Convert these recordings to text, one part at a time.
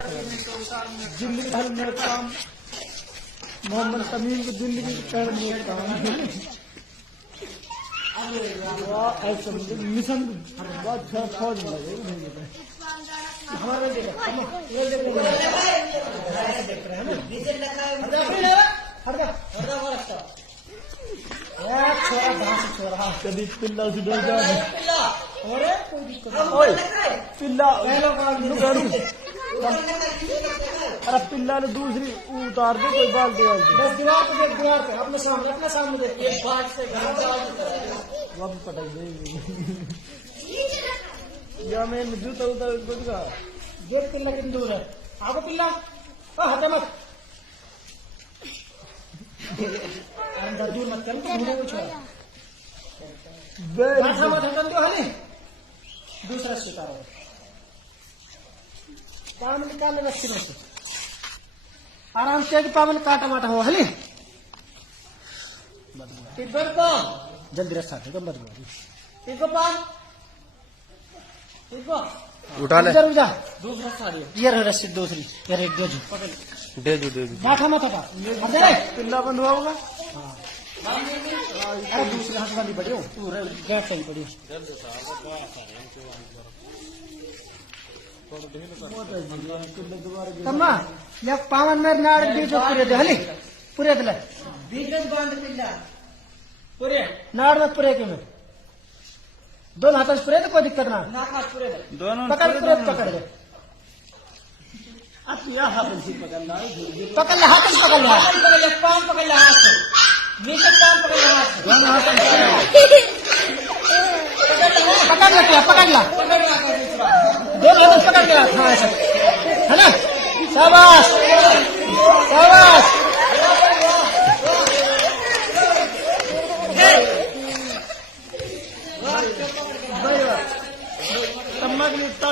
जिंदगी भर में काम मोहम्मद तमीम की जिंदगी कर में काम ऐसा मिशन बहुत फौज लगे हमारे कभी पिल्ला से डर जाए पिल्ला अरे पिल्ला ने दूसरी उतार दे कोई बाल्टी वाल्टी बस दीवार पे अपने सामने देखिए वो भी पटाई देगी या मैं जूता उतार दूंगा देख पिल्ला कितनी दूर है आपको पिल्ला हटे मत अंदर दूर मत कर तो मुझे कुछ मत हटन दो हले दूसरा सितारा पावन निकाले रस्सी में से आराम से पावन काटा माटा हो हले टिब्बर को जल्दी रस्सा दे तो मत बोल टिब्बर पान टिब्बर उठा ले जा दूसरा साड़ी ये रस्सी दूसरी यार एक दे दो माथा माथा का अरे पिल्ला बंद हुआ होगा हां अरे दूसरे हाथ वाली बढ़ियो पूरे गैप सही बढ़ियो तम्मा या पावन में नाड़ बीज पूरे दे हली पूरे दे बीज बांध पिल्ला पूरे नाड़ में पूरे के में दोनों हाथों से पूरे तो कोई दिक्कत ना हाथ पूरे दोनों पकड़ दे अब या हाथ से पकड़ना पकड़ ले हाथ से पकड़ ले पान पकड़ ले हाथ से नीचे पान पकड़ ले हाथ से दोनों हाथ पकड़ ले दोनों हाथ पकड़ ले हाँ ऐसा है ना शाबाश शाबाश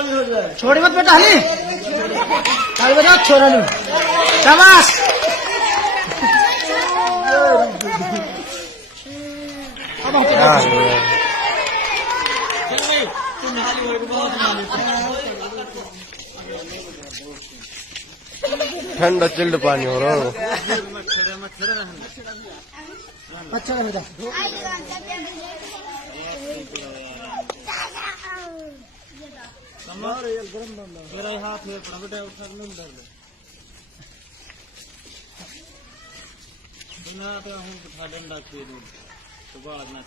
हो जाए छोड़ी मत बेटा हली कल बजाओ छोरा नु शाबाश ठंडा चिल्ड पानी हो रहा हो अच्छा बेटा मेरा हाथ है बेटा उठा नहीं डर बिना तो हम डंडा खेल तो बाद में